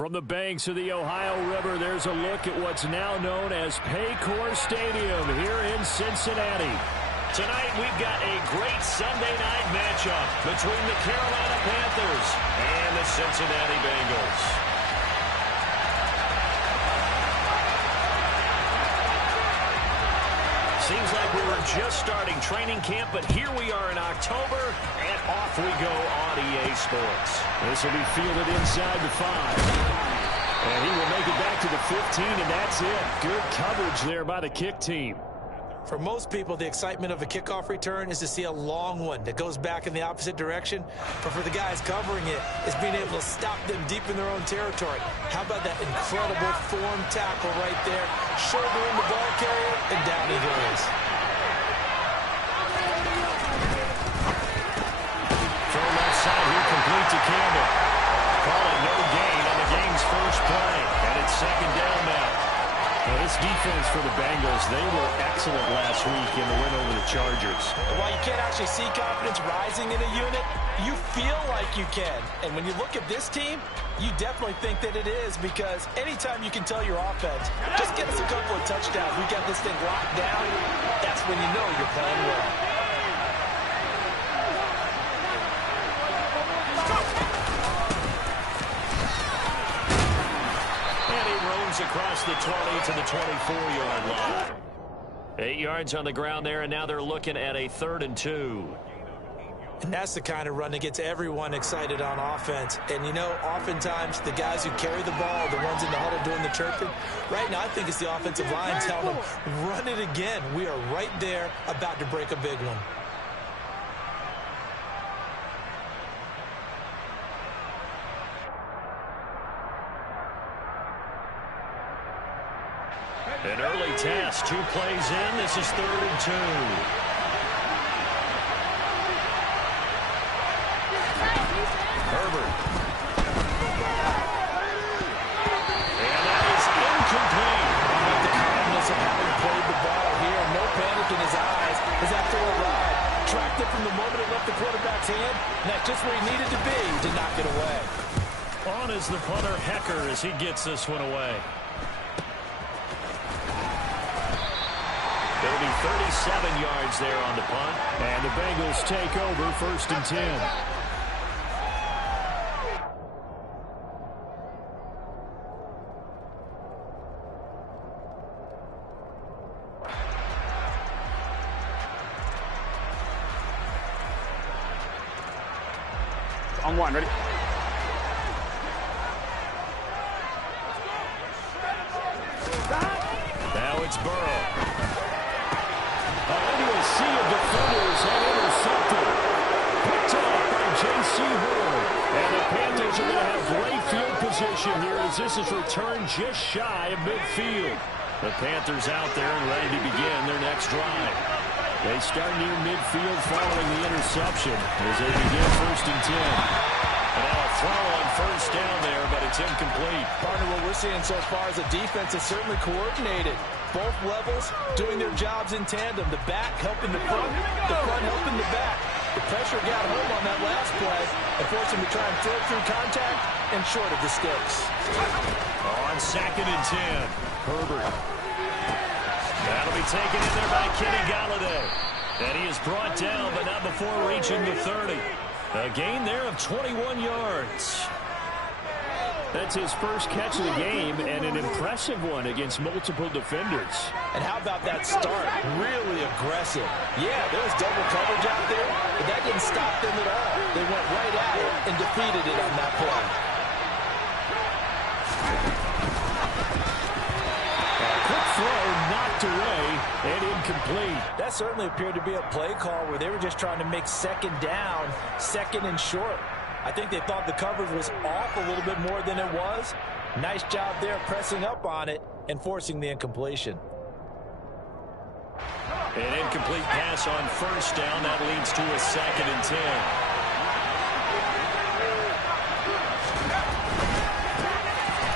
From the banks of the Ohio River, there's a look at what's now known as Paycor Stadium here in Cincinnati. Tonight, we've got a great Sunday night matchup between the Carolina Panthers and the Cincinnati Bengals. Seems like we were just starting training camp, but here we are in October, and off we go on EA Sports. This will be fielded inside the 5. And he will make it back to the 15, and that's it. Good coverage there by the kick team. For most people, the excitement of a kickoff return is to see a long one that goes back in the opposite direction. But for the guys covering it, it's being able to stop them deep in their own territory. How about that incredible form tackle right there? Shouldering the ball carrier, and down he goes. From left side here, complete to Campbell. Calling no gain on the game's first play. And it's second down now. Now, this defense for the Bengals, they were excellent last week in the win over the Chargers. While you can't actually see confidence rising in a unit, you feel like you can. And when you look at this team, you definitely think that it is, because anytime you can tell your offense, just get us a couple of touchdowns, we got this thing locked down, that's when you know you're playing well. Across the 20 to the 24-yard line. 8 yards on the ground there, and now they're looking at a 3rd and 2. And that's the kind of run that gets everyone excited on offense. And, you know, oftentimes the guys who carry the ball are the ones in the huddle doing the chirping. Right now, I think it's the offensive line telling them, run it again. We are right there about to break a big one. An early test, 2 plays in. This is 3rd and 2. Herbert. And that is incomplete. I like the calmness of how he played the ball here. No panic in his eyes as that throw arrived. Tracked it from the moment it left the quarterback's hand, and that's just where he needed to be to knock it away. On is the punter, Hecker, as he gets this one away. There'll be 37 yards there on the punt. And the Bengals take over 1st and 10. On 1, ready? Now it's Burrow. Into a sea of defenders and intercepted. Picked off by J.C. Horn. And the Panthers are going to have great field position here as this is returned just shy of midfield. The Panthers out there and ready to begin their next drive. They start near midfield following the interception as they begin 1st and 10. And now a throw on 1st down there, but it's incomplete. Partner, what we're seeing so far is a defense is certainly coordinated. Both levels doing their jobs in tandem. The back helping the front helping the back. The pressure got home on that last play and forced him to try and throw through contact and short of the sticks. On 2nd and 10, Herbert. That'll be taken in there by Kenny Galladay. And he is brought down, but not before reaching the 30. A gain there of 21 yards. That's his first catch of the game, and an impressive one against multiple defenders. And how about that start? Really aggressive. Yeah, there was double coverage out there, but that didn't stop them at all. They went right at it and defeated it on that play. A quick throw knocked away and incomplete. That certainly appeared to be a play call where they were just trying to make 2nd down, 2nd and short. I think they thought the coverage was off a little bit more than it was. Nice job there pressing up on it and forcing the incompletion. An incomplete pass on 1st down. That leads to a 2nd and 10.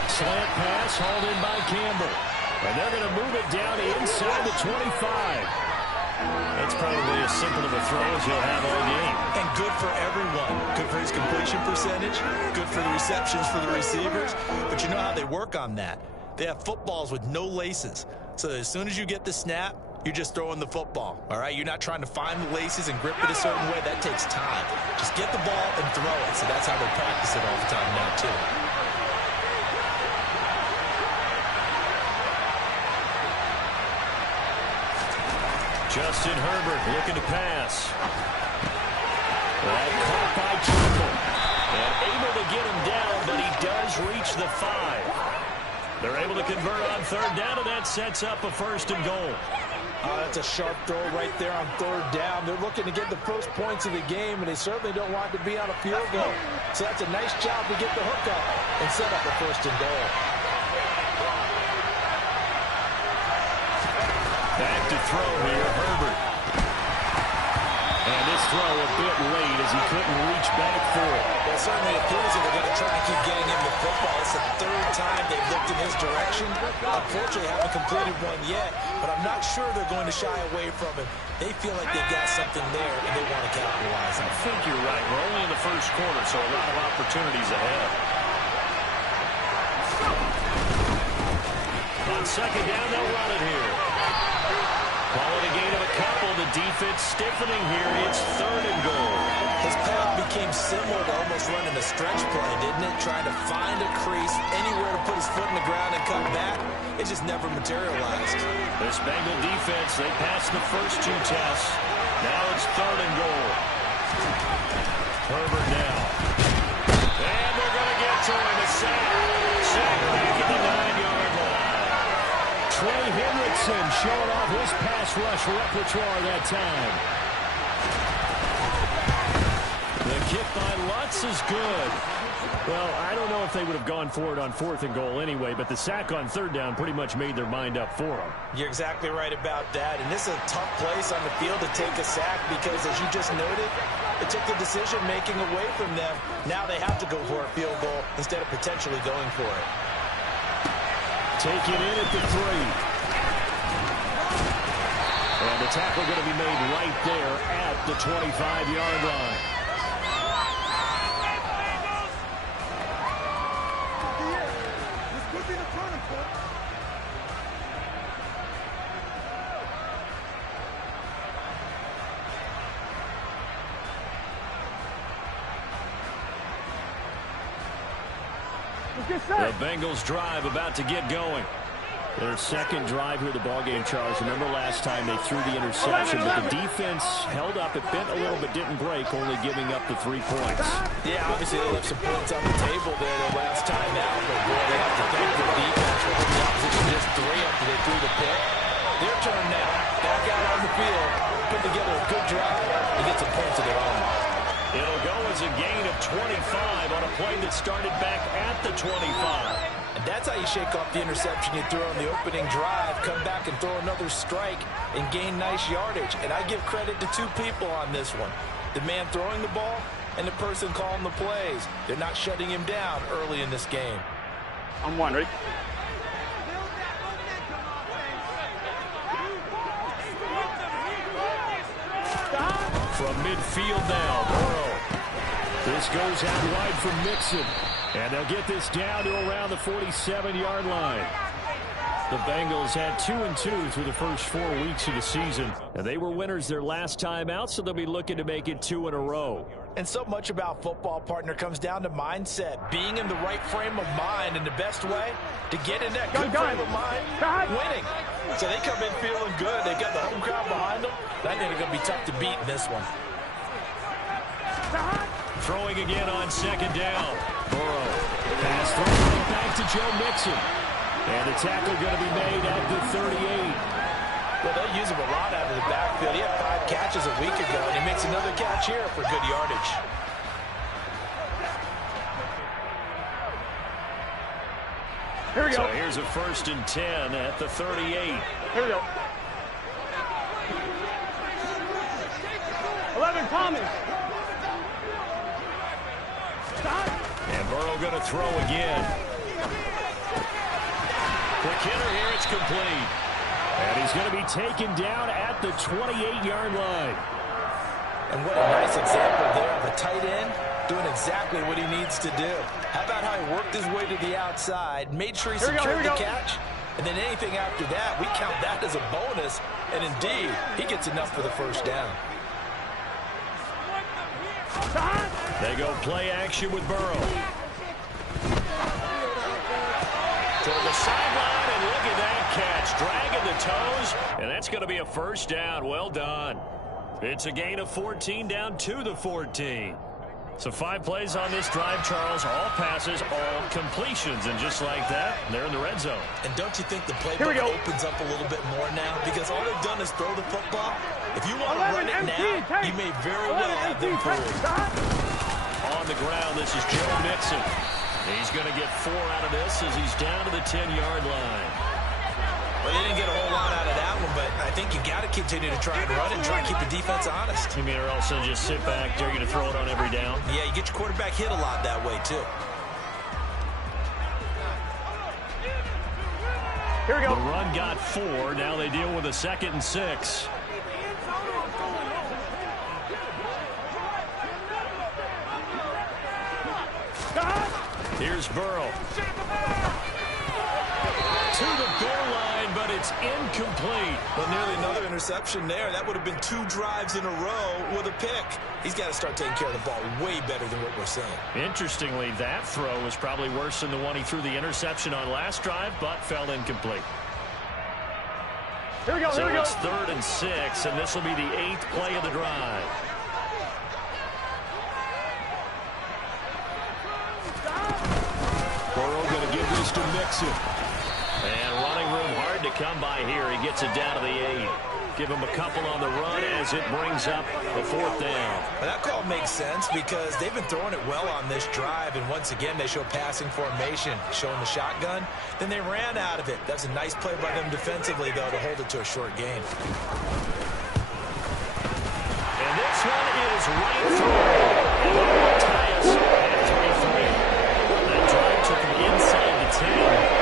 Slant pass hauled in by Campbell. And they're going to move it down inside the 25. That's probably as simple of a throw as he'll have all game. And good for everyone. Good for his completion percentage. Good for the receptions for the receivers. But you know how they work on that. They have footballs with no laces. So as soon as you get the snap, you're just throwing the football, all right? You're not trying to find the laces and grip it a certain way. That takes time. Just get the ball and throw it. So that's how they practice it all the time now, too. Justin Herbert looking to pass. That caught by Tremble. And able to get him down, but he does reach the 5. They're able to convert on third down, and that sets up a 1st and goal. That's a sharp throw right there on third down. They're looking to get the first points of the game, and they certainly don't want to be on a field goal. So that's a nice job to get the hook up and set up a 1st and goal. Back to throw here, Herbert. And this throw a bit late as he couldn't reach back for it. Well, certainly appears that they're going to try to keep getting him the football. It's the 3rd time they've looked in his direction. Unfortunately, haven't completed one yet, but I'm not sure they're going to shy away from him. They feel like they've got something there, and they want to capitalize on it. I think you're right. We're only in the 1st quarter, so a lot of opportunities ahead. On 2nd down, they'll run it here. Calling a gain of a couple. The defense stiffening here. It's 3rd and goal. His path became similar to almost running a stretch play, didn't it? Trying to find a crease, anywhere to put his foot in the ground and cut back. It just never materialized. This Bengal defense, they passed the first 2 tests. Now it's 3rd and goal. Herbert now. And they're going to get to him. A sack. Sack back at the 9-yard line. Trey Hendrickson showing off his pass rush repertoire that time. The kick by Lutz is good. Well, I don't know if they would have gone for it on 4th and goal anyway, but the sack on 3rd down pretty much made their mind up for them. You're exactly right about that. And this is a tough place on the field to take a sack because, as you just noted, it took the decision-making away from them. Now they have to go for a field goal instead of potentially going for it. Take it in at the 3. And the tackle going to be made right there at the 25-yard line. The Bengals drive about to get going. Their 2nd drive here, the ballgame, Charles. Remember last time they threw the interception, but the defense held up. It bent a little but didn't break, only giving up the 3 points. Yeah, obviously they left some points on the table there the last time out, but boy, they have to thank their defense for holding the opposition just 3 after they threw the pick. Their turn now. Back out on the field, put together a good drive, and get some points of their own. It'll go as a gain of 25 on a play that started back at the 25. And that's how you shake off the interception you threw on the opening drive, come back and throw another strike and gain nice yardage. And I give credit to 2 people on this one. The man throwing the ball and the person calling the plays. They're not shutting him down early in this game. I'm one, ready? From midfield now, Burrow. This goes out wide from Mixon. And they'll get this down to around the 47-yard line. The Bengals had 2-2 through the first 4 weeks of the season. And they were winners their last time out, so they'll be looking to make it 2 in a row. And so much about football, partner, comes down to mindset. Being in the right frame of mind, and the best way to get in that good frame of mind, winning. So they come in feeling good. They got the home crowd behind them. I think they're going to be tough to beat in this one. Throwing again on 2nd down. Burrow. Pass thrown back to Joe Mixon. And the tackle going to be made at the 38. Well, they'll use him a lot out of the backfield. He had 5 catches a week ago, and he makes another catch here for good yardage. Here we go. So here's a 1st and 10 at the 38. Here we go. 11, Thomas. And Burrow going to throw again. Quick hitter here, it's complete. And he's going to be taken down at the 28-yard line. And what a nice example there of a tight end doing exactly what he needs to do. How about how he worked his way to the outside, made sure he secured the catch, and then anything after that, we count that as a bonus. And indeed, he gets enough for the first down. They go play action with Burrow. To the sideline, and look at that catch. Dragging the toes, and that's going to be a first down. Well done. It's a gain of 14 down to the 14. So 5 plays on this drive, Charles. All passes, all completions. And just like that, they're in the red zone. And don't you think the playbook opens up a little bit more now? Because all they've done is throw the football. If you want to run it now, you may very well have them fooled. On the ground, this is Joe Mixon. He's going to get 4 out of this as he's down to the 10-yard line. Well, they didn't get a whole lot out of that one, but I think you got to continue to try and run and try and keep the defense honest. You mean, or also just sit back, dare you to throw it on every down? Yeah, you get your quarterback hit a lot that way, too. Here we go. The run got 4. Now they deal with a 2nd and 6. Here's Burrow. To the goal line, but it's incomplete. Well, nearly another interception there. That would have been 2 drives in a row with a pick. He's got to start taking care of the ball way better than what we're seeing. Interestingly, that throw was probably worse than the one he threw the interception on last drive, but fell incomplete. Here we go, here we go. So it's 3rd and 6, and this will be the 8th play of the drive. Burrow going to give this to Mixon. And running room hard to come by here. He gets it down to the 8. Give him a couple on the run as it brings up the 4th down. Well, that call makes sense because they've been throwing it well on this drive, and once again they show passing formation, showing the shotgun. Then they ran out of it. That's a nice play by them defensively, though, to hold it to a short gain. And this one is right through. And that will tie us at 3-3. That drive took him inside the 10.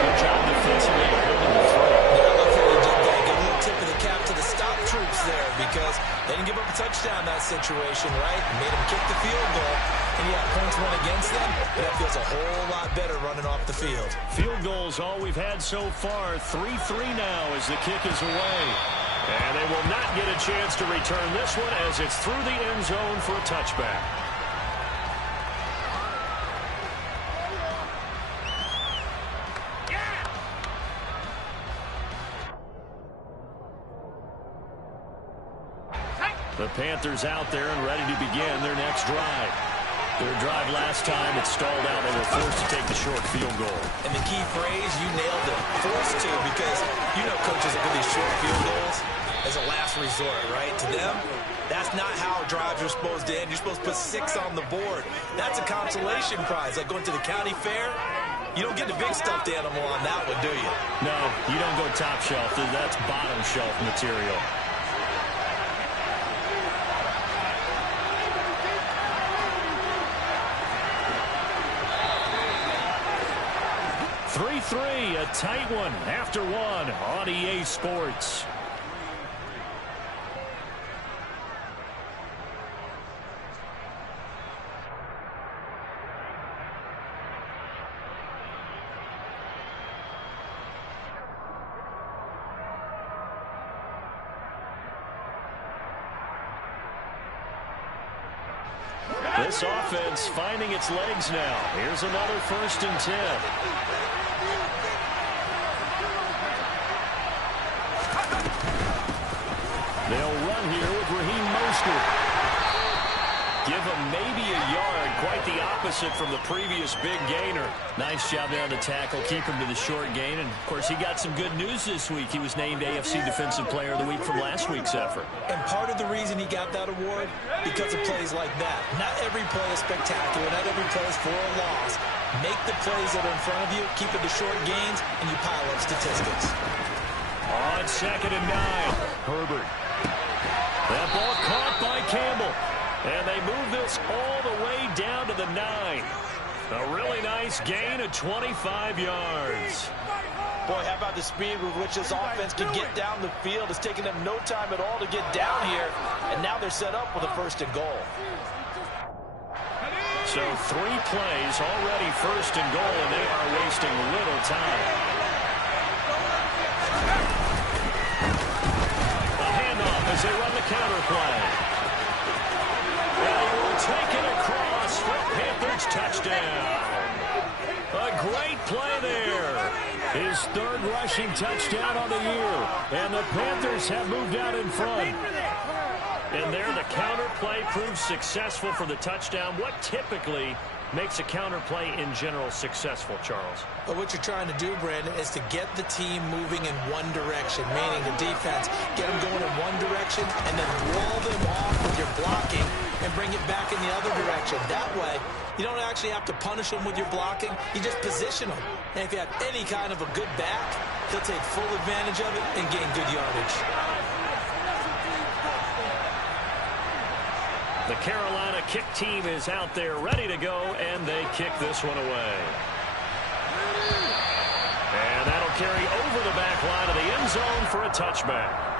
Good job defensively holding the throw. Yeah, I love how they did that. Give a little tip of the cap to the stop troops there because they didn't give up a touchdown in that situation, right? Made them kick the field goal, and yeah, points went against them, but that feels a whole lot better running off the field. Field goals all we've had so far. 3-3 now as the kick is away. And they will not get a chance to return this one as it's through the end zone for a touchback. The Panthers out there and ready to begin their next drive. Their drive last time, it stalled out. They were forced to take the short field goal. And the key phrase, you nailed it, forced to, because you know coaches look at these short field goals as a last resort, right? To them, that's not how drives are supposed to end. You're supposed to put 6 on the board. That's a consolation prize. Like going to the county fair, you don't get the big stuffed animal on that one, do you? No, you don't go top shelf. That's bottom shelf material. 3-3, a tight one after 1 on EA Sports. This offense finding its legs now. Here's another 1st and 10. They'll run here with Raheem Mostert. Give him maybe a yard. Quite the opposite from the previous big gainer. Nice job there on the tackle. Keep him to the short gain. And, of course, he got some good news this week. He was named AFC Defensive Player of the Week from last week's effort. And part of the reason he got that award, because of plays like that. Not every play is spectacular. Not every play is for a loss. Make the plays that are in front of you, keep it to short gains, and you pile up statistics. On 2nd and 9, Herbert. That ball caught by Campbell. And they move this all the way down to the 9. A really nice gain of 25 yards. Boy, how about the speed with which this offense can get down the field? It's taken them no time at all to get down here, and now they're set up with a 1st and goal. So 3 plays already 1st and goal, and they are wasting little time. A handoff as they run the counter play. And he will take it across for a Panthers touchdown. A great play there. His 3rd rushing touchdown on the year. And the Panthers have moved out in front. And there the counter play proves successful for the touchdown. What typically makes a counter play in general successful, Charles? But what you're trying to do, Brandon, is to get the team moving in one direction, meaning the defense, get them going in one direction and then wall them off with your blocking and bring it back in the other direction. That way, you don't actually have to punish them with your blocking. You just position them. And if you have any kind of a good back, he'll take full advantage of it and gain good yardage. The Carolina kick team is out there ready to go, and they kick this one away. And that'll carry over the back line of the end zone for a touchback.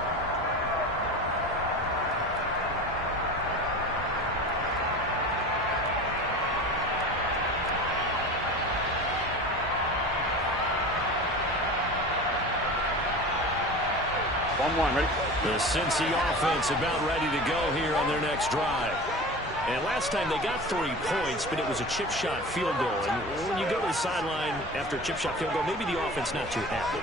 Ready? The Cincy offense about ready to go here on their next drive. And last time they got 3 points, but it was a chip shot field goal. And when you go to the sideline after a chip shot field goal, maybe the offense not too happy.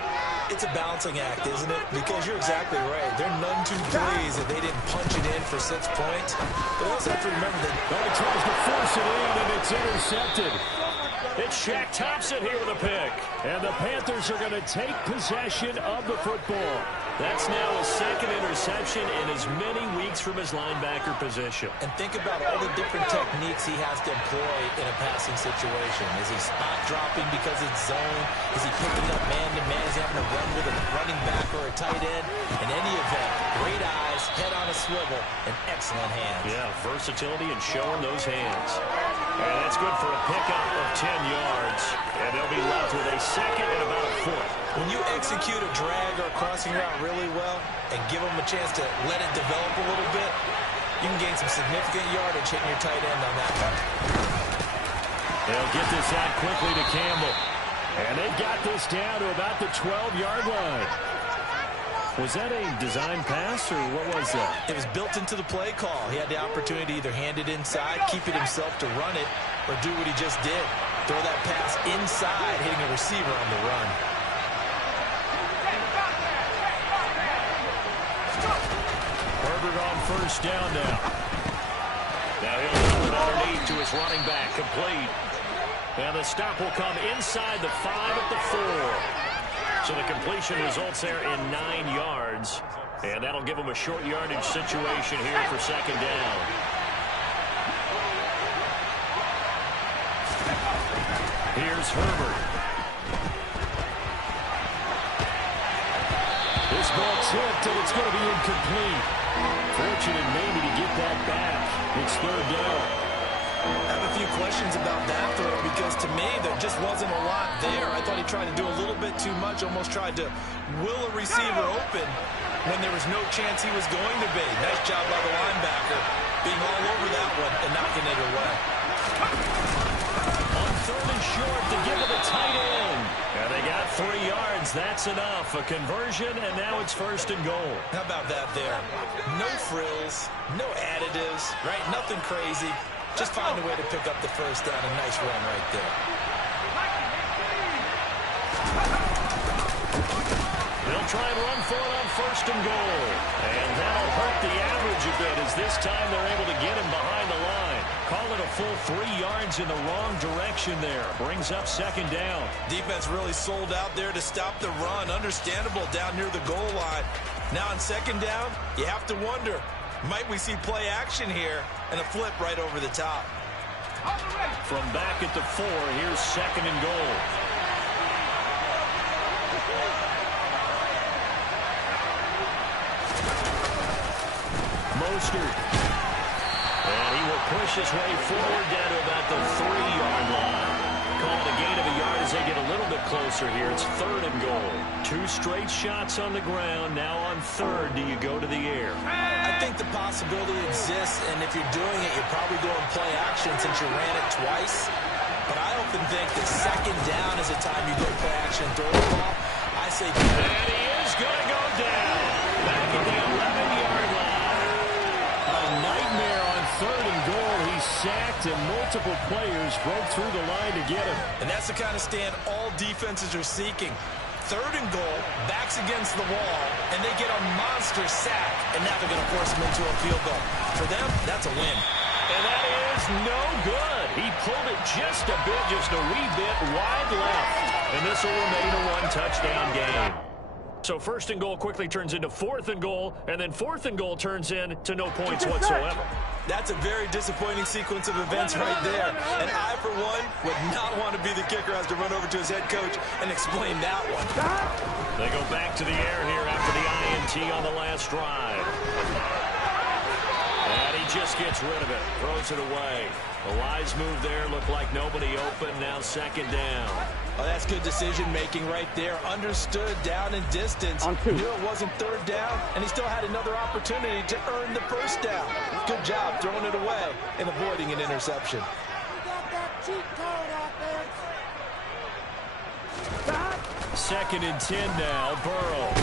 It's a balancing act, isn't it? Because you're exactly right. They're none too pleased that they didn't punch it in for 6 points. But they also have to remember that he tries to force it in, and it's intercepted. It's Shaq Thompson here with a pick. And the Panthers are going to take possession of the football. That's now his 2nd interception in as many weeks from his linebacker position. And think about all the different techniques he has to employ in a passing situation. Is he spot dropping because it's zone? Is he picking up man-to-man? Is he having to run with a running back or a tight end? In any event, great eyes, head on a swivel, and excellent hands. Yeah, versatility and showing those hands. And that's good for a pickup of 10 yards. And they'll be left with a 2nd and about a 4th. When you execute a drag or a crossing route really well and give them a chance to let it develop a little bit, you can gain some significant yardage hitting your tight end on that one. They'll get this out quickly to Campbell. And they've got this down to about the 12-yard line. Was that a design pass, or what was that? It was built into the play call. He had the opportunity to either hand it inside, keep it himself to run it, or do what he just did. Throw that pass inside, hitting a receiver on the run. Herbert on 1st down now. Now he'll throw it underneath to his running back, complete. And the stop will come inside the 5 at the 4. So the completion results there in 9 yards. And that'll give him a short yardage situation here for 2nd down. Here's Herbert. This ball tipped, and it's going to be incomplete. Fortunate maybe to get that back. It's 3rd down. I have a few questions about that throw because to me there just wasn't a lot there. I thought he tried to do a little bit too much, almost tried to will a receiver open when there was no chance he was going to be. Nice job by the linebacker being all over that one and knocking it away. On 3rd and short to give it a tight end. And they got 3 yards. That's enough. A conversion, and now it's 1st and goal. How about that there? No frills, no additives, right? Nothing crazy. Just find a way to pick up the 1st down. A nice run right there. They'll try and run for it on 1st and goal. And that'll hurt the average a bit as this time they're able to get him behind the line. Call it a full 3 yards in the wrong direction there. Brings up 2nd down. Defense really sold out there to stop the run. Understandable down near the goal line. Now on 2nd down, you have to wonder, might we see play action here and a flip right over the top? From back at the 4, here's 2nd and goal. Mostert. And he will push his way forward down to about the 3-yard line. call it a gain of a yard as they get a little bit closer here. It's 3rd and goal. 2 straight shots on the ground. Now on 3rd, do you go to the air? I think the possibility exists, and if you're doing it, you're probably going play action since you ran it twice. But I often think that 2nd down is the time you go play action and throw the ball. I say, and he is going to go down. Back at the 11-yard line. A nightmare on 3rd and goal. He's sacked, and multiple players broke through the line to get him. And that's the kind of stand all defenses are seeking. 3rd and goal, backs against the wall, and they get a monster sack, and now they're going to force them into a field goal. For them, that's a win. And that is no good. He pulled it just a bit, just a wee bit wide left. And this will remain a 1-touchdown game. So 1st and goal quickly turns into 4th and goal, and then 4th and goal turns into no points whatsoever. That's a very disappointing sequence of events right there. And I, for one, would not want to be the kicker who has to run over to his head coach and explain that one. They go back to the air here after the INT on the last drive. And he just gets rid of it, throws it away. A wise move there, looked like nobody open, now 2nd down. Oh, that's good decision-making right there. Understood down and distance. Knew it wasn't 3rd down, and he still had another opportunity to earn the 1st down. Good job throwing it away and avoiding an interception. 2nd and 10 now, Burrow.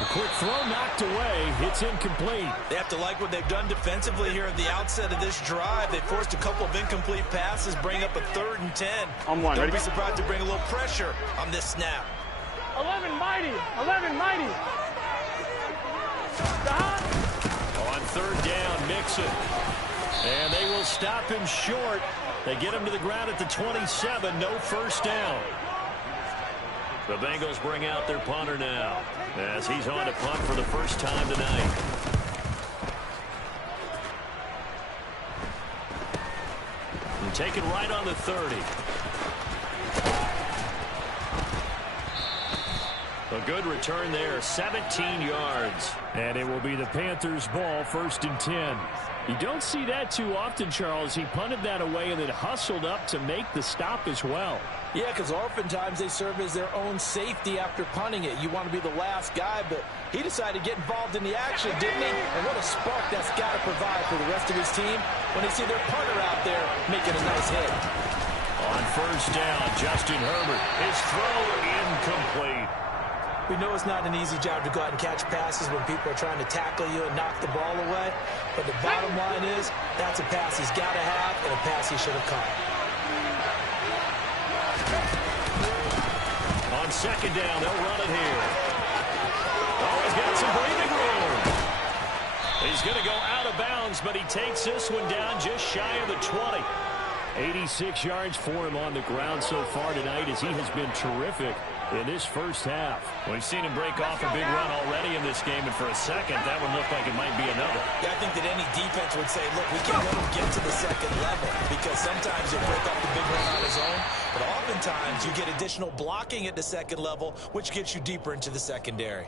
A quick throw knocked away. It's incomplete. They have to like what they've done defensively here at the outset of this drive. They forced a couple of incomplete passes, bring up a 3rd and 10. Don't be surprised to bring a little pressure on this snap. 11 mighty. 11 mighty. On 3rd down, Mixon. And they will stop him short. They get him to the ground at the 27. No 1st down. The Bengals bring out their punter now as he's on to punt for the first time tonight. And take it right on the 30. A good return there, 17 yards. And it will be the Panthers' ball, 1st and 10. You don't see that too often, Charles. He punted that away and then hustled up to make the stop as well. Yeah, because oftentimes they serve as their own safety after punting it. You want to be the last guy, but he decided to get involved in the action, didn't he? And what a spark that's got to provide for the rest of his team when they see their punter out there making a nice hit. On 1st down, Justin Herbert. His throw incomplete. We know it's not an easy job to go out and catch passes when people are trying to tackle you and knock the ball away. But the bottom line is, that's a pass he's got to have and a pass he should have caught. On 2nd down, they'll run it here. Oh, he's got some breathing room. He's going to go out of bounds, but he takes this one down just shy of the 20. 86 yards for him on the ground so far tonight as he has been terrific in this first half. We've seen him break off a big run already in this game, and for a second, that one looked like it might be another. Yeah, I think that any defense would say, look, we can't let him get to the 2nd level because sometimes he'll break off the big run on his own, but oftentimes you get additional blocking at the 2nd level, which gets you deeper into the secondary.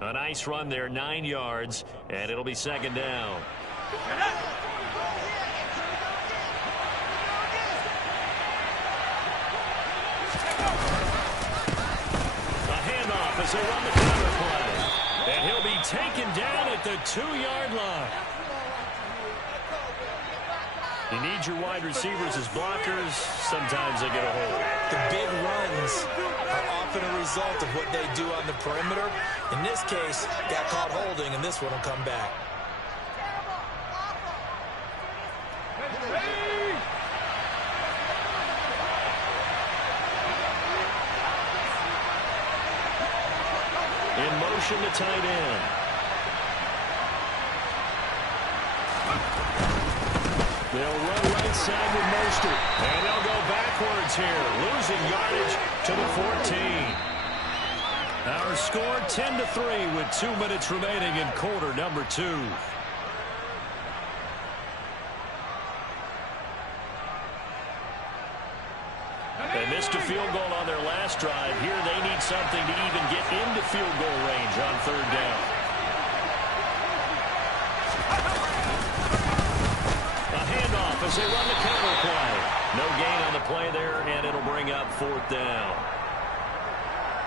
A nice run there, 9 yards, and it'll be 2nd down. As they run the counter play. And he'll be taken down at the 2-yard line. You need your wide receivers as blockers. Sometimes they get a hold. The big runs are often a result of what they do on the perimeter. In this case, got caught holding, and this one will come back. In motion to tight end. They'll run right side with Mostert. And they'll go backwards here, losing yardage to the 14. Our score 10-3 with 2 minutes remaining in quarter number 2. They missed a field goal on their last drive. Here they need something to even get into field goal range on 3rd down. A handoff as they run the counter play. No gain on the play there, and it'll bring up 4th down.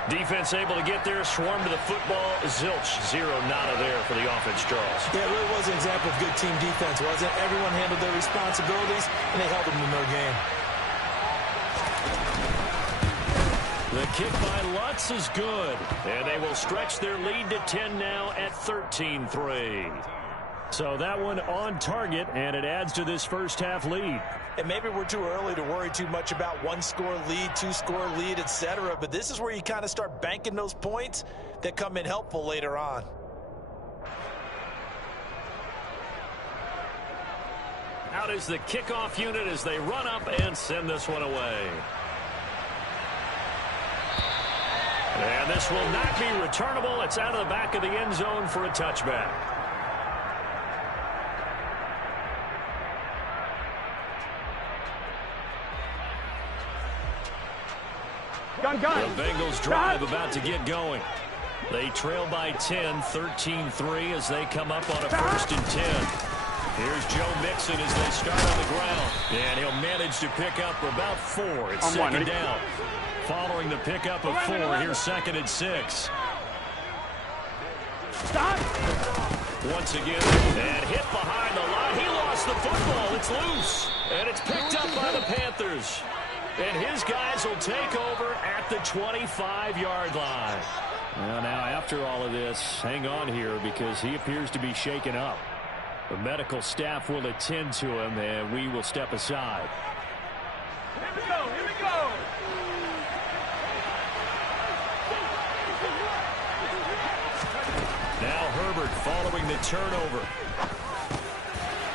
Defense able to get there, swarm to the football. Zilch, 0 nada there for the offense, Charles. Yeah, it really was an example of good team defense, wasn't it? Everyone handled their responsibilities, and they held them to no gain. The kick by Lutz is good. And they will stretch their lead to 10 now at 13-3. So that one on target, and it adds to this first half lead. And maybe we're too early to worry too much about 1-score lead, 2-score lead, etc. But this is where you kind of start banking those points that come in helpful later on. Out is the kickoff unit as they run up and send this one away. And this will not be returnable. It's out of the back of the end zone for a touchback. Gun. The Bengals drive about to get going. They trail by 10, 13-3 as they come up on a 1st and 10. Here's Joe Mixon as they start on the ground. And he'll manage to pick up about 4. It's 2nd down. Following the pickup of 4, here's 2nd and 6. Stop. Once again, and hit behind the line. He lost the football. It's loose. And it's picked up by the Panthers. And his guys will take over at the 25-yard line. Well, now, after all of this, hang on here because he appears to be shaken up. The medical staff will attend to him, and we will step aside. Here we go. Now Herbert following the turnover.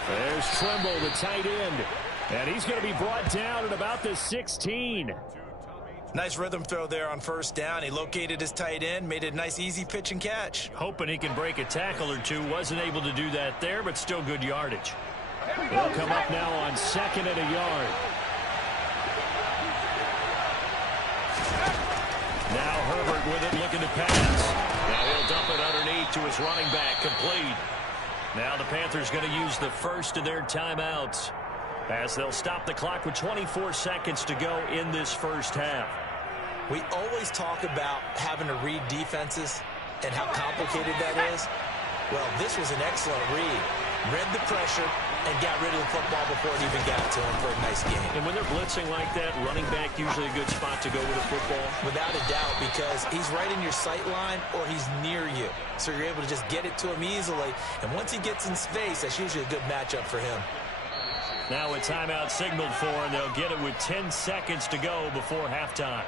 There's Trimble, the tight end. And he's going to be brought down at about the 16. Nice rhythm throw there on 1st down. He located his tight end, made it a nice easy pitch and catch. Hoping he can break a tackle or two. Wasn't able to do that there, but still good yardage. They'll come up now on 2nd and a yard. Now Herbert with it, looking to pass. Now he'll dump it underneath to his running back, complete. Now the Panthers going to use the first of their timeouts as they'll stop the clock with 24 seconds to go in this first half. We always talk about having to read defenses and how complicated that is. Well, this was an excellent read. Read the pressure and got rid of the football before it even got to him for a nice game. And when they're blitzing like that, running back usually a good spot to go with a football. Without a doubt, because he's right in your sight line or he's near you. So you're able to just get it to him easily. And once he gets in space, that's usually a good matchup for him. Now a timeout signaled for, and they'll get it with 10 seconds to go before halftime.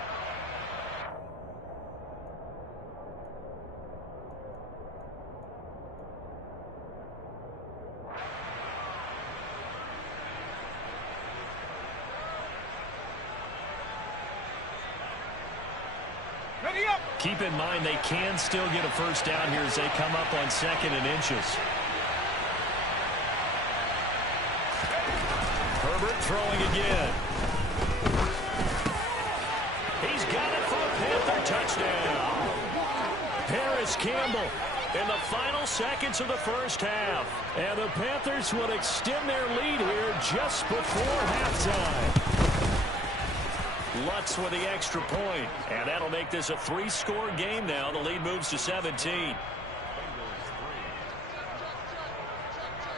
Keep in mind they can still get a first down here as they come up on 2nd and inches. Herbert throwing again. He's got it for a Panther touchdown. Paris Campbell in the final seconds of the first half. And the Panthers will extend their lead here just before halftime. Lutz with the extra point, and that'll make this a 3-score game now. The lead moves to 17.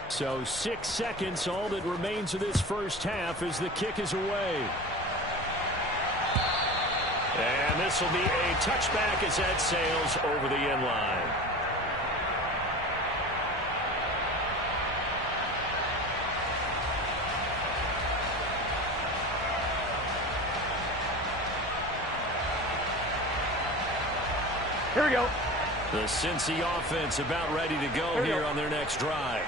So 6 seconds, all that remains of this first half as the kick is away. And this will be a touchback as that sails over the end line. Here we go. The Cincy offense about ready to go here on their next drive.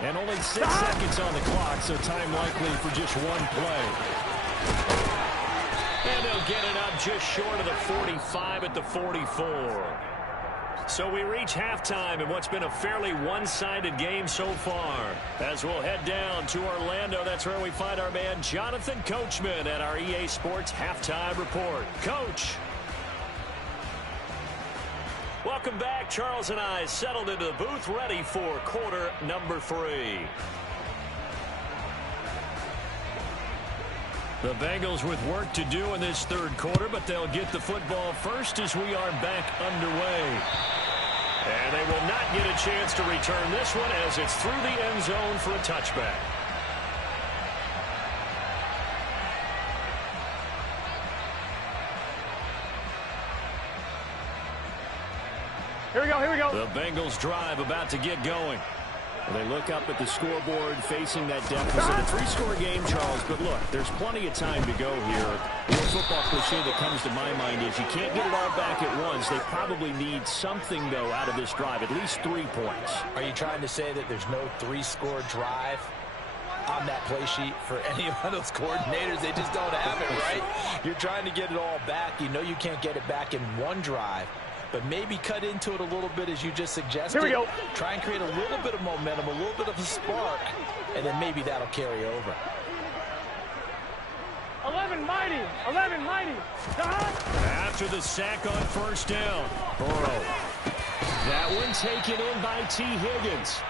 And only 6 seconds on the clock, so time likely for just one play. And they'll get it up just short of the 45 at the 44. So we reach halftime in what's been a fairly one-sided game so far. As we'll head down to Orlando, that's where we find our man Jonathan Coachman at our EA Sports Halftime Report. Coach. Welcome back. Charles and I settled into the booth ready for quarter number 3. The Bengals with work to do in this third quarter, but they'll get the football first as we are back underway. And they will not get a chance to return this one as it's through the end zone for a touchback. Here we go, here we go. The Bengals drive about to get going. They look up at the scoreboard facing that deficit. A three-score game, Charles, but look, there's plenty of time to go here. The football cliche that comes to my mind is you can't get it all back at once. They probably need something, though, out of this drive, at least 3 points. Are you trying to say that there's no three-score drive on that play sheet for any of those coordinators? They just don't have it, right? You're trying to get it all back. You know you can't get it back in one drive. But maybe cut into it a little bit as you just suggested. Here we go. Try and create a little bit of momentum, a little bit of a spark, and then maybe that'll carry over. 11 mighty. 11 mighty. After the sack on first down, Burrow. That one taken in by T. Higgins.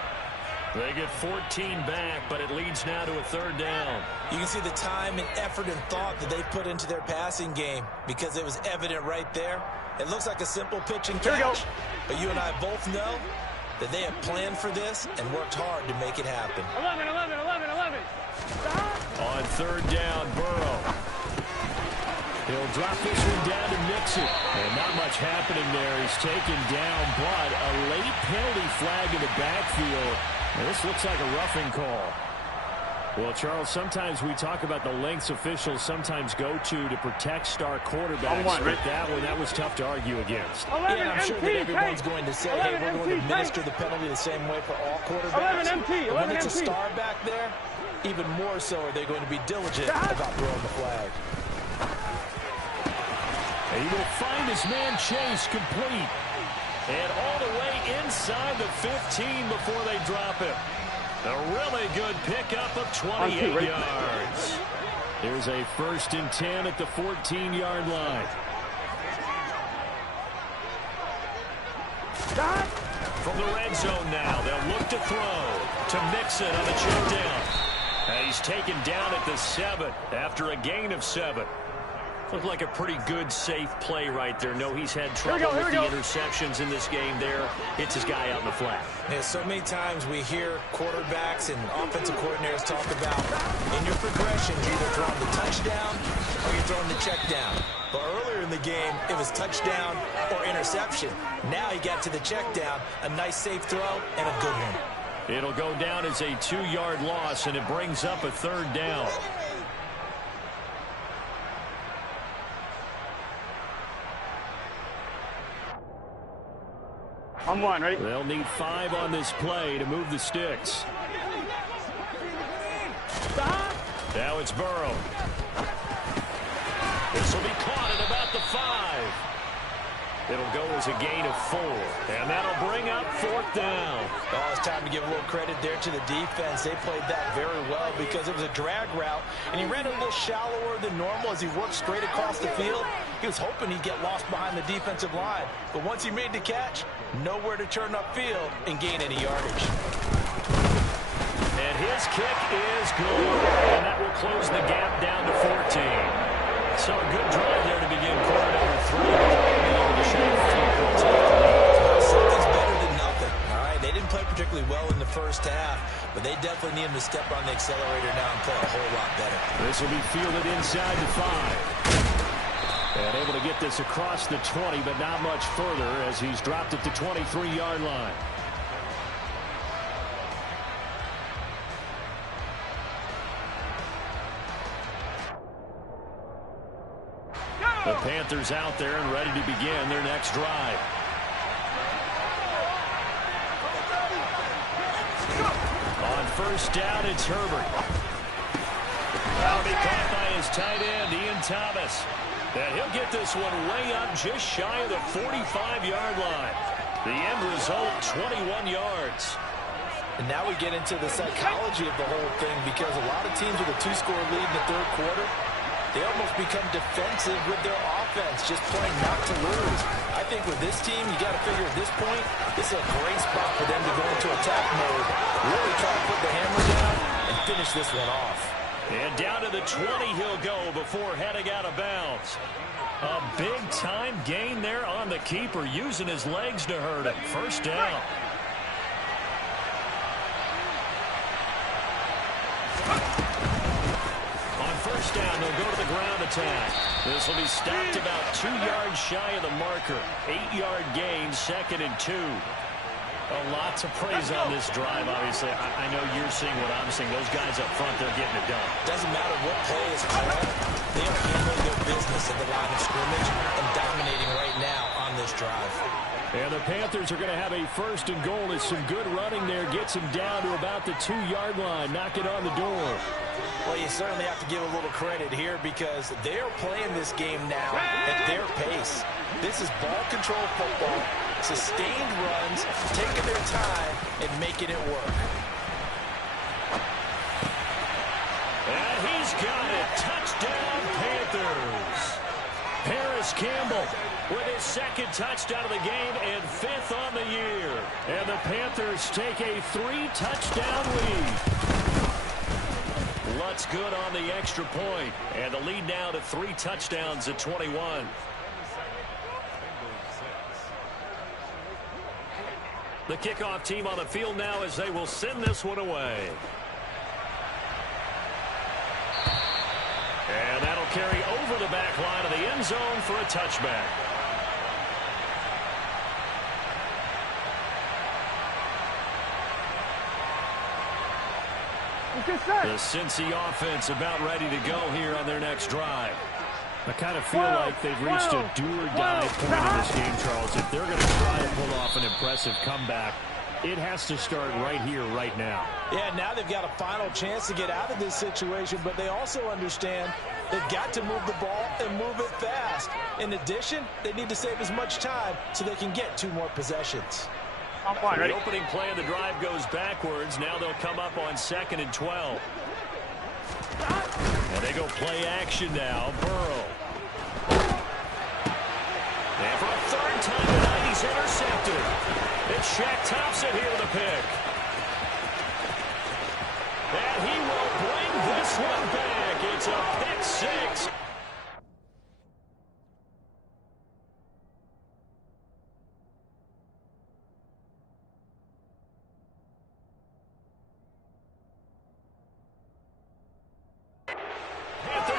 They get 14 back, but it leads now to a third down. You can see the time and effort and thought that they put into their passing game because it was evident right there. It looks like a simple pitch and catch, but you and I both know that they have planned for this and worked hard to make it happen. 11, 11, 11, 11. On third down, Burrow. He'll drop this one down to Mixon. And not much happening there. He's taken down, but a late penalty flag in the backfield. And this looks like a roughing call. Well, Charles, sometimes we talk about the lengths officials sometimes go to protect star quarterbacks. But that one, that was tough to argue against. Yeah, I'm sure that everyone's going to say, hey, we're going to administer the penalty the same way for all quarterbacks. But when it's a star back there, even more so are they going to be diligent about throwing the flag. He will find his man Chase complete. And all the way inside the 15 before they drop him. A really good pickup of 28 yards. There's a 1st and 10 at the 14-yard line. From the red zone now, they'll look to throw to Mixon on the check down. And he's taken down at the 7 after a gain of 7. Looked like a pretty good, safe play right there. No, he's had trouble with the interceptions in this game there. Hits his guy out in the flat. Yeah, so many times we hear quarterbacks and offensive coordinators talk about in your progression, you're either throwing the touchdown or you're throwing the check down. But earlier in the game, it was touchdown or interception. Now he got to the check down, a nice safe throw, and a good one. It'll go down as a 2-yard loss, and it brings up a third down. On one, ready? They'll need 5 on this play to move the sticks. Now it's Burrow. This will be caught at about the 5. It'll go as a gain of 4. And that'll bring up 4th down. Oh, it's time to give a little credit there to the defense. They played that very well because it was a drag route, and he ran a little shallower than normal as he worked straight across the field. He was hoping he'd get lost behind the defensive line. But once he made the catch, nowhere to turn upfield and gain any yardage. And his kick is good. And that will close the gap down to 14. So a good drive there to begin quarter number 3. Something's better than nothing. All right, they didn't play particularly well in the first half, but they definitely need him to step on the accelerator now and play a whole lot better. This will be fielded inside the 5. And able to get this across the 20, but not much further as he's dropped it to 23-yard line. The Panthers out there and ready to begin their next drive. On first down, it's Herbert. That'll be caught by his tight end, Ian Thomas. And he'll get this one way up just shy of the 45-yard line. The end result, 21 yards. And now we get into the psychology of the whole thing because a lot of teams with a 2-score lead in the third quarter, they almost become defensive with their offense, just playing not to lose. I think with this team, you got to figure at this point, this is a great spot for them to go into attack mode, really try to put the hammer down and finish this one off. And down to the 20 he'll go before heading out of bounds. A big-time gain there on the keeper, using his legs to hurt him. First down. On first down, they'll go to the ground attack. This will be stopped about 2 yards shy of the marker. 8-yard gain, 2nd and 2. A lot to praise on this drive, obviously. I know you're seeing what I'm seeing. Those guys up front, they're getting it done. Doesn't matter what play is called. They are handling their business at the line of scrimmage and dominating right now on this drive. And the Panthers are going to have a 1st and goal. It's some good running there. Gets him down to about the 2-yard line. Knock it on the door. Well, you certainly have to give a little credit here because they're playing this game now at their pace. This is ball control football. Sustained runs, taking their time, and making it work. And he's got it. Touchdown, Panthers. Paris Campbell with his 2nd touchdown of the game and 5th on the year. And the Panthers take a 3-touchdown lead. Lutz good on the extra point. And the lead now to 3 touchdowns at 21. The kickoff team on the field now as they will send this one away. And that'll carry over the back line of the end zone for a touchback. The Cincy offense about ready to go here on their next drive. I kind of feel like they've reached a do-or-die point in this game, Charles. If they're going to try to pull off an impressive comeback, it has to start right here, right now. Yeah, now they've got a final chance to get out of this situation, but they also understand they've got to move the ball and move it fast. In addition, they need to save as much time so they can get 2 more possessions. The opening play of the drive goes backwards. Now they'll come up on 2nd and 12. And they go play action now. Burrow. And for a 3rd time tonight, he's intercepted. It's Shaq Thompson here with a pick. And he will bring this one back. It's a pick 6.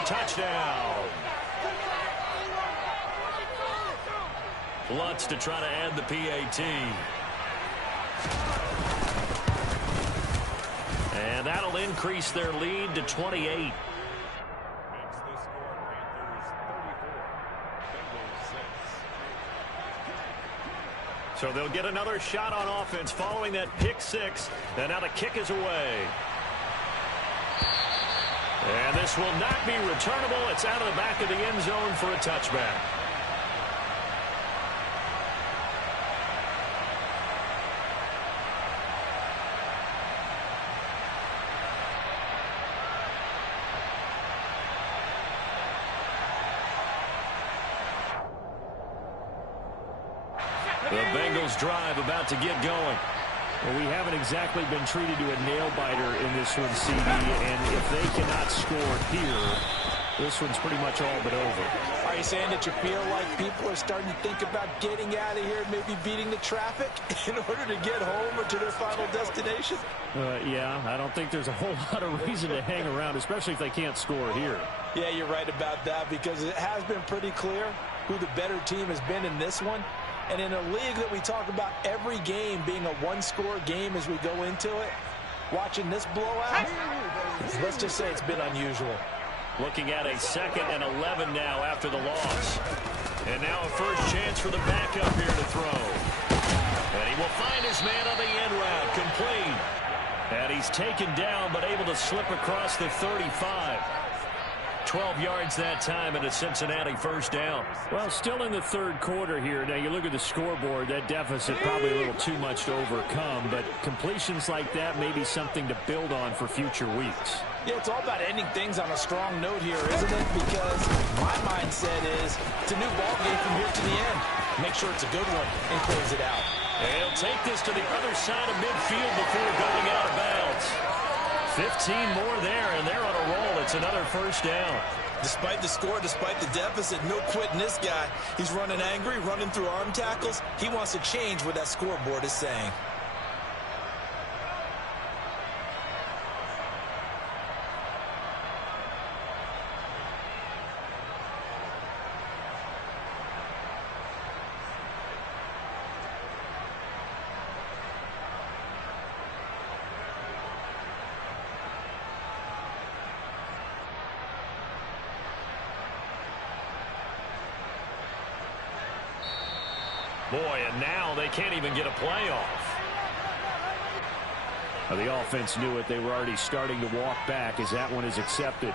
Touchdown. Lutz to try to add the PAT. And that'll increase their lead to 28. So they'll get another shot on offense following that pick 6. And now the kick is away. And this will not be returnable. It's out of the back of the end zone for a touchback. The Bengals drive about to get going. Well, we haven't exactly been treated to a nail-biter in this one, CD, and if they cannot score here, this one's pretty much all but over. Are you saying that you feel like people are starting to think about getting out of here, maybe beating the traffic in order to get home or to their final destination? Yeah, I don't think there's a whole lot of reason to hang around, especially if they can't score here. Yeah, you're right about that because it has been pretty clear who the better team has been in this one. And in a league that we talk about every game being a 1-score game as we go into it, watching this blowout, let's just say it's been unusual. Looking at a 2nd and 11 now after the loss. And now a first chance for the backup here to throw. And he will find his man on the end route, complete. And he's taken down but able to slip across the 35. 12 yards that time and a Cincinnati first down. Well, still in the 3rd quarter here. Now, you look at the scoreboard, that deficit probably a little too much to overcome, but completions like that may be something to build on for future weeks. Yeah, it's all about ending things on a strong note here, isn't it? Because my mindset is it's a new ball game from here to the end. Make sure it's a good one and close it out. And he'll take this to the other side of midfield before going out of bounds. 15 more there, and they're on a roll. It's another first down. Despite the score, despite the deficit, no quitting this guy. He's running angry, running through arm tackles. He wants to change what that scoreboard is saying. Boy, and now they can't even get a playoff. Well, the offense knew it. They were already starting to walk back as that one is accepted.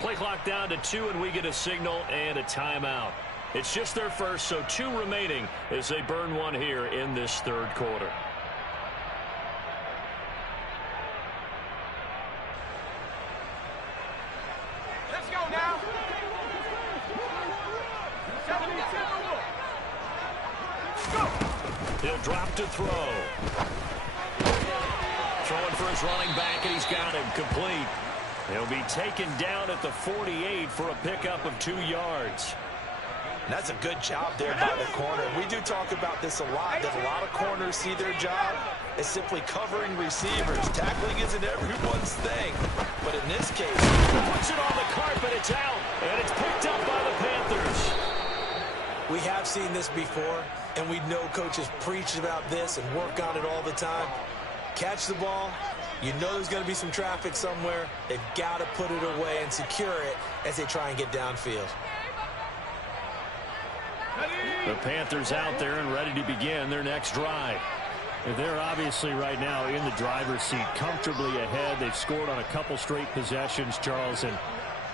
Play clock down to 2, and we get a signal and a timeout. It's just their first, so 2 remaining as they burn one here in this third quarter. Let's go now. 72. Go. He'll drop to throw. Throwing for his running back, and he's got him complete. He'll be taken down at the 48 for a pickup of 2 yards. That's a good job there by the corner. We do talk about this a lot, that a lot of corners see their job as simply covering receivers. Tackling isn't everyone's thing. But in this case, puts it on the carpet, it's out, and it's picked up by the Panthers. We have seen this before, and we know coaches preach about this and work on it all the time. Catch the ball. You know there's going to be some traffic somewhere. They've got to put it away and secure it as they try and get downfield. The Panthers out there and ready to begin their next drive. They're obviously right now in the driver's seat, comfortably ahead. They've scored on a couple straight possessions, Charles, and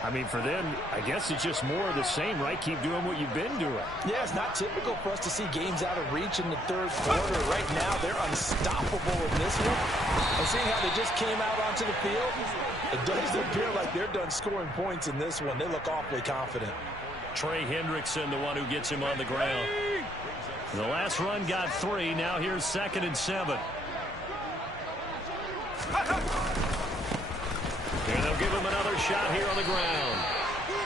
I mean, for them, I guess it's just more of the same, right? Keep doing what you've been doing. Yeah, it's not typical for us to see games out of reach in the third quarter. Right now, they're unstoppable in this one. And seeing how they just came out onto the field, it does appear like they're done scoring points in this one. They look awfully confident. Trey Hendrickson, the one who gets him on the ground. The last run got 3. Now here's 2nd and 7. And they'll give him another shot here on the ground.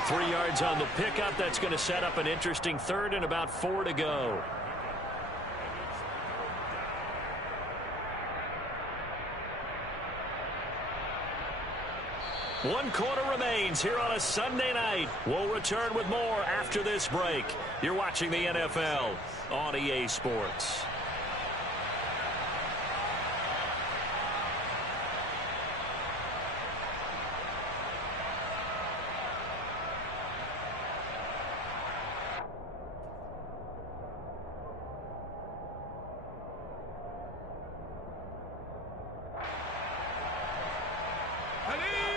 3 yards on the pickup. That's going to set up an interesting third and about 4 to go. One quarter remains here on a Sunday night. We'll return with more after this break. You're watching the NFL on EA Sports.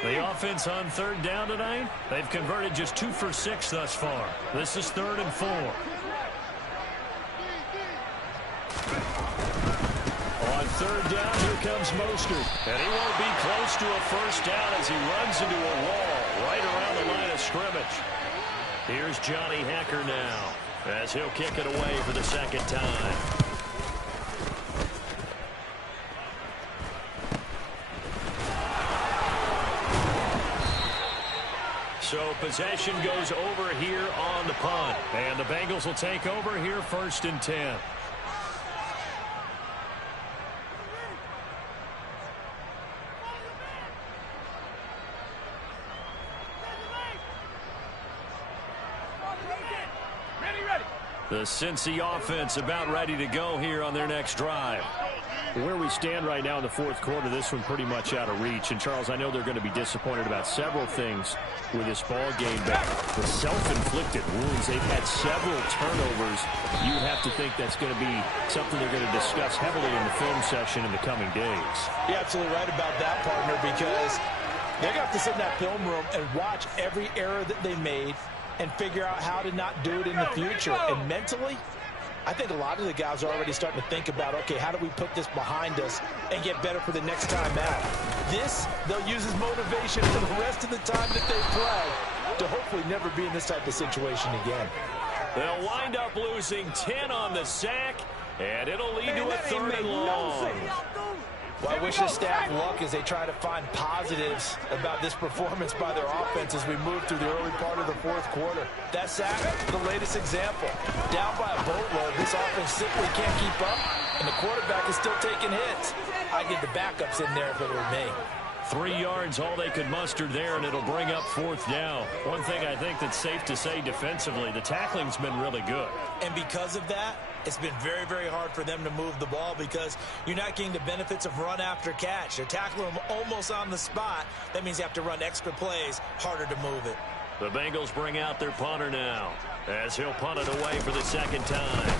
The offense on 3rd down tonight, they've converted just 2 for 6 thus far. This is 3rd and 4. On 3rd down, here comes Mostert. And he won't be close to a first down as he runs into a wall right around the line of scrimmage. Here's Johnny Hecker now as he'll kick it away for the 2nd time. So possession goes over here on the punt. And the Bengals will take over here 1st and 10. The Cincy offense about ready to go here on their next drive. Where we stand right now in the fourth quarter, this one pretty much out of reach. And, Charles, I know they're going to be disappointed about several things with this ball game, but the self-inflicted wounds, they've had several turnovers. You would have to think that's going to be something they're going to discuss heavily in the film session in the coming days. You're absolutely right about that, partner, because they're going to have to sit in that film room and watch every error that they made and figure out how to not do it in the future. And mentally, I think a lot of the guys are already starting to think about, okay, how do we put this behind us and get better for the next time out? This, they'll use as motivation for the rest of the time that they play to hopefully never be in this type of situation again. They'll wind up losing 10 on the sack, and it'll lead to a third and long. Well, I wish the staff luck as they try to find positives about this performance by their offense as we move through the early part of the fourth quarter. That sack, the latest example. Down by a boatload, this offense simply can't keep up, and the quarterback is still taking hits. I'd get the backups in there if it were me. 3 yards, all they could muster there, and it'll bring up fourth down. One thing I think that's safe to say defensively, the tackling's been really good. And because of that, it's been very, very hard for them to move the ball because you're not getting the benefits of run after catch. They're tackling them almost on the spot. That means you have to run extra plays, harder to move it. The Bengals bring out their punter now as he'll punt it away for the second time.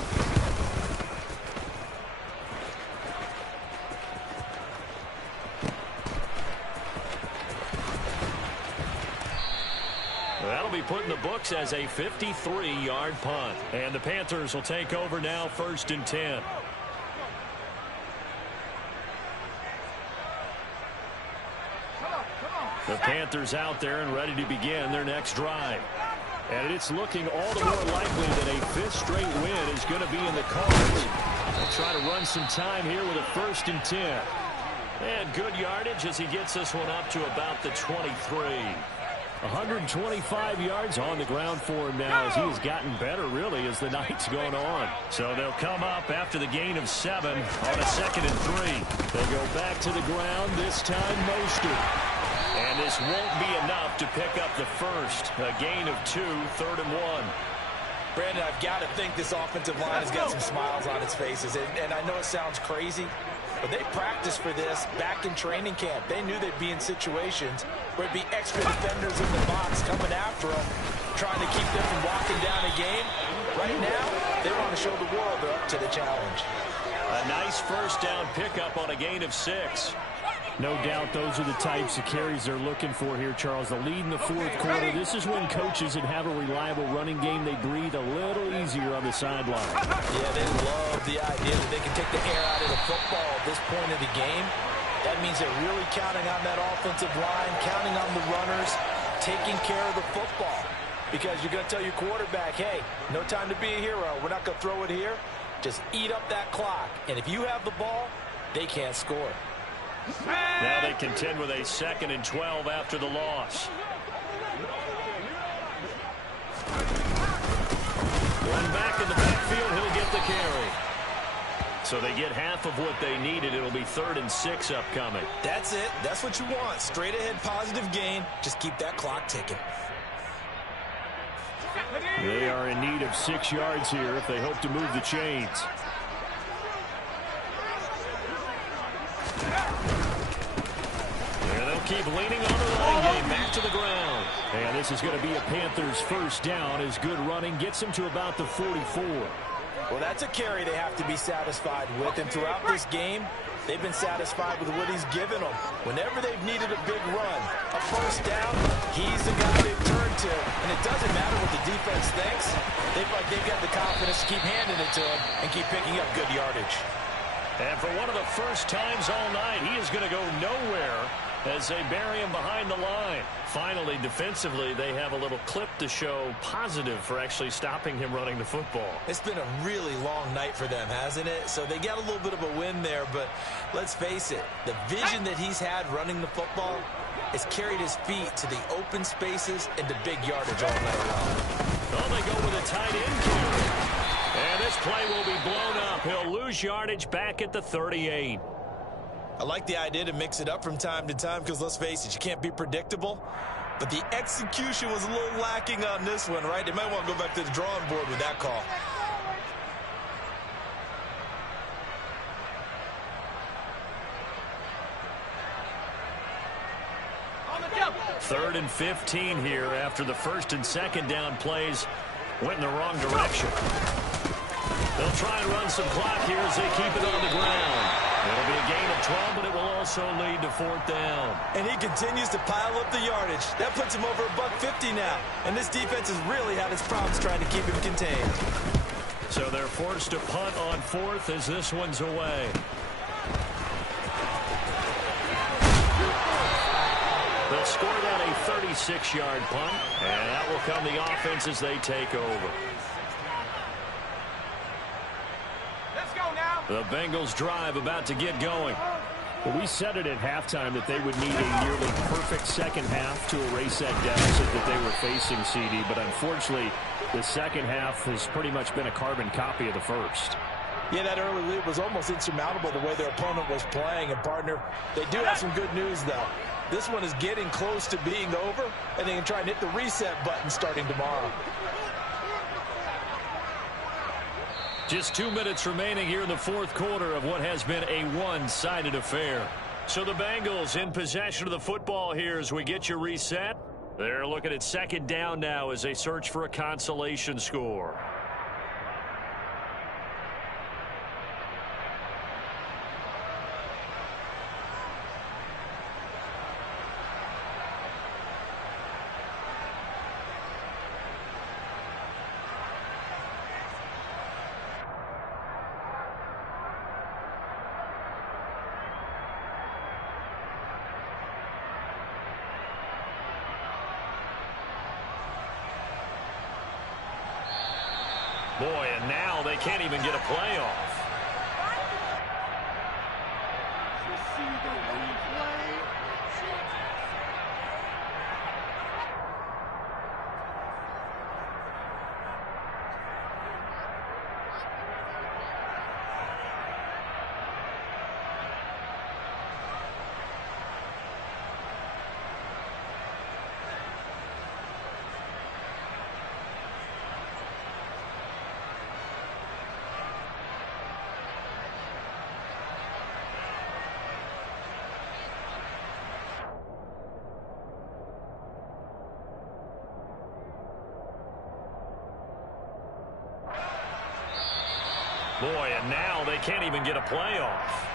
That'll be put in the books as a 53-yard punt. And the Panthers will take over now, 1st and 10. The Panthers out there and ready to begin their next drive. And it's looking all the more likely that a 5th straight win is going to be in the cards. They'll try to run some time here with a 1st and 10. And good yardage as he gets this one up to about the 23. 125 yards on the ground for him now as he has gotten better, really, as the night's gone on. So they'll come up after the gain of 7 on a 2nd and 3. They'll go back to the ground, this time Mostert. And this won't be enough to pick up the first. A gain of 2, 3rd and 1. Brandon, I've got to think this offensive line has got some smiles on its faces. And I know it sounds crazy, but they practiced for this back in training camp. They knew they'd be in situations where it'd be extra defenders in the box coming after them, trying to keep them from walking down a game. Right now, they want to show the world they're up to the challenge. A nice first down pickup on a gain of 6. No doubt those are the types of carries they're looking for here, Charles. The lead in the fourth quarter. This is when coaches that have a reliable running game, they breathe a little easier on the sideline. Yeah, they love the idea that they can take the air out of the football at this point of the game. That means they're really counting on that offensive line, counting on the runners, taking care of the football. Because you're going to tell your quarterback, hey, no time to be a hero. We're not going to throw it here. Just eat up that clock. And if you have the ball, they can't score. Now they contend with a 2nd and 12 after the loss. One back in the backfield, he'll get the carry. So they get half of what they needed. It'll be 3rd and 6 upcoming. That's it. That's what you want. Straight ahead positive gain. Just keep that clock ticking. They are in need of 6 yards here if they hope to move the chains. And they'll keep leaning on the running game back to the ground. And this is going to be a Panthers first down as good running gets them to about the 44. Well, that's a carry they have to be satisfied with. And throughout this game, they've been satisfied with what he's given them. Whenever they've needed a big run, a first down, he's the guy they've turned to. And it doesn't matter what the defense thinks. They feel like they've got the confidence to keep handing it to him and keep picking up good yardage. And for one of the first times all night, he is going to go nowhere as they bury him behind the line. Finally, defensively, they have a little clip to show positive for actually stopping him running the football. It's been a really long night for them, hasn't it? So they got a little bit of a win there, but let's face it, the vision that he's had running the football has carried his feet to the open spaces and the big yardage all night long. Well, they go with a tight end carry. And this play will be blown up. He'll lose yardage back at the 38. I like the idea to mix it up from time to time because, let's face it, you can't be predictable. But the execution was a little lacking on this one, right? They might want to go back to the drawing board with that call. 3rd and 15 here after the 1st and 2nd down plays went in the wrong direction. They'll try and run some clock here as they keep it on the ground. It'll be a gain of 12, but it will also lead to 4th down. And he continues to pile up the yardage. That puts him over $150 now. And this defense has really had its problems trying to keep him contained. So they're forced to punt on 4th as this one's away. They'll score that a 36-yard punt, and that will come the offense as they take over. Let's go now. The Bengals drive about to get going. Well, we said it at halftime that they would need a nearly perfect second half to erase that deficit that they were facing, CD. But unfortunately, the second half has pretty much been a carbon copy of the first. Yeah, that early lead was almost insurmountable the way their opponent was playing. And, partner, they do have some good news, though. This one is getting close to being over, and they can try and hit the reset button starting tomorrow. Just 2 minutes remaining here in the 4th quarter of what has been a one-sided affair. So the Bengals in possession of the football here as we get you reset. They're looking at 2nd down now as they search for a consolation score. Boy, and now they can't even get a playoff. Boy, and now they can't even get a playoff.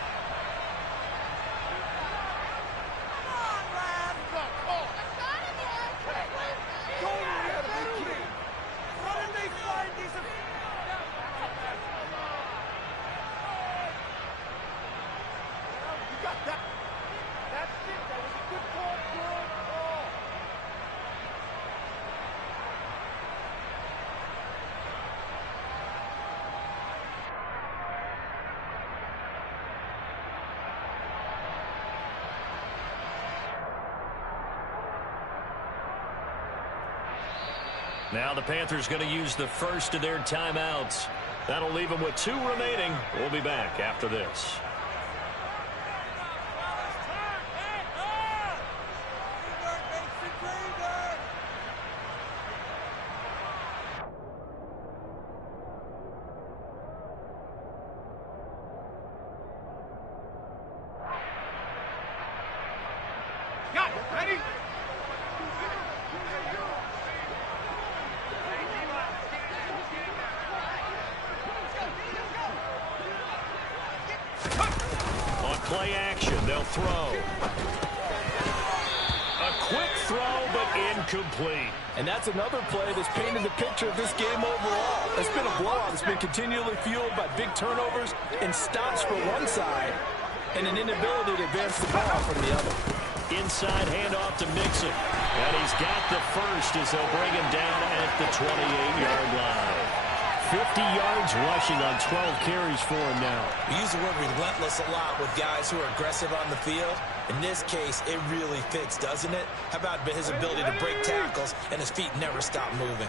Now the Panthers going to use the first of their timeouts. That'll leave them with 2 remaining. We'll be back after this. Got it. Ready? Play action, they'll throw. A quick throw, but incomplete. And that's another play that's painted the picture of this game overall. It's been a blowout. It's been continually fueled by big turnovers and stops for one side and an inability to advance the ball from the other. Inside handoff to Mixon. And he's got the first as they'll bring him down at the 28-yard line. 50 yards rushing on 12 carries for him now. We use the word relentless a lot with guys who are aggressive on the field. In this case, it really fits, doesn't it? How about his ability to break tackles and his feet never stop moving?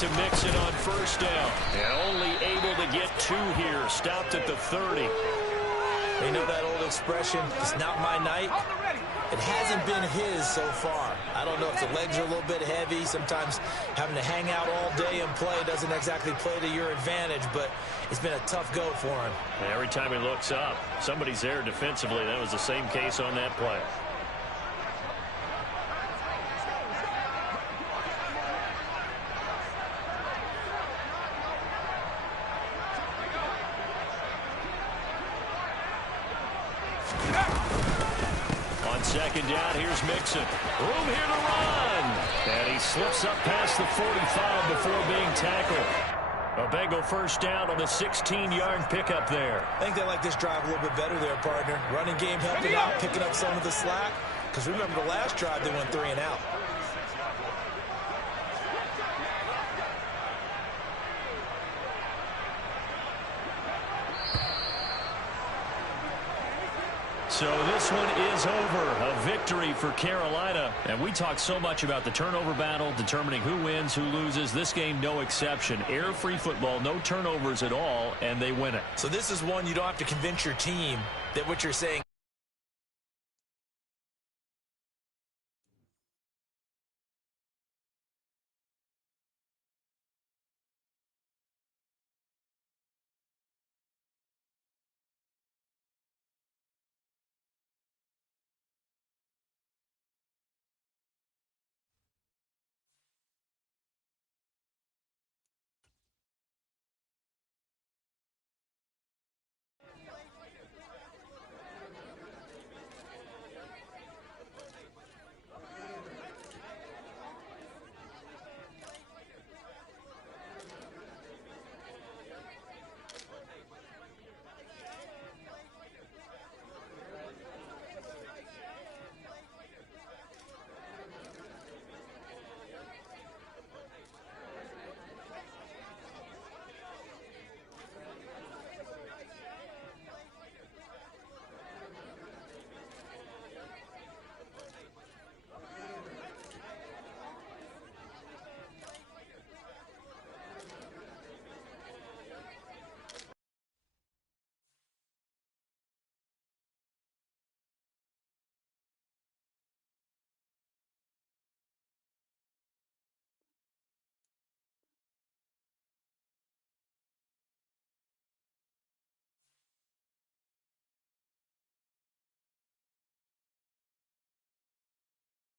to mix it on first down. And only able to get 2 here. Stopped at the 30. You know that old expression, it's not my night? It hasn't been his so far. I don't know if the legs are a little bit heavy. Sometimes having to hang out all day and play doesn't exactly play to your advantage, but it's been a tough go for him. And every time he looks up, somebody's there defensively. That was the same case on that play. Second down, here's Mixon. Room here to run. And he slips up past the 45 before being tackled. A Bengal first down on the 16-yard pickup there. I think they like this drive a little bit better there, partner. Running game helping out, picking up some of the slack. Because remember the last drive, they went 3 and out. So this one is over. A victory for Carolina. And we talk so much about the turnover battle, determining who wins, who loses. This game, no exception. Error-free football, no turnovers at all, and they win it. So this is one you don't have to convince your team that what you're saying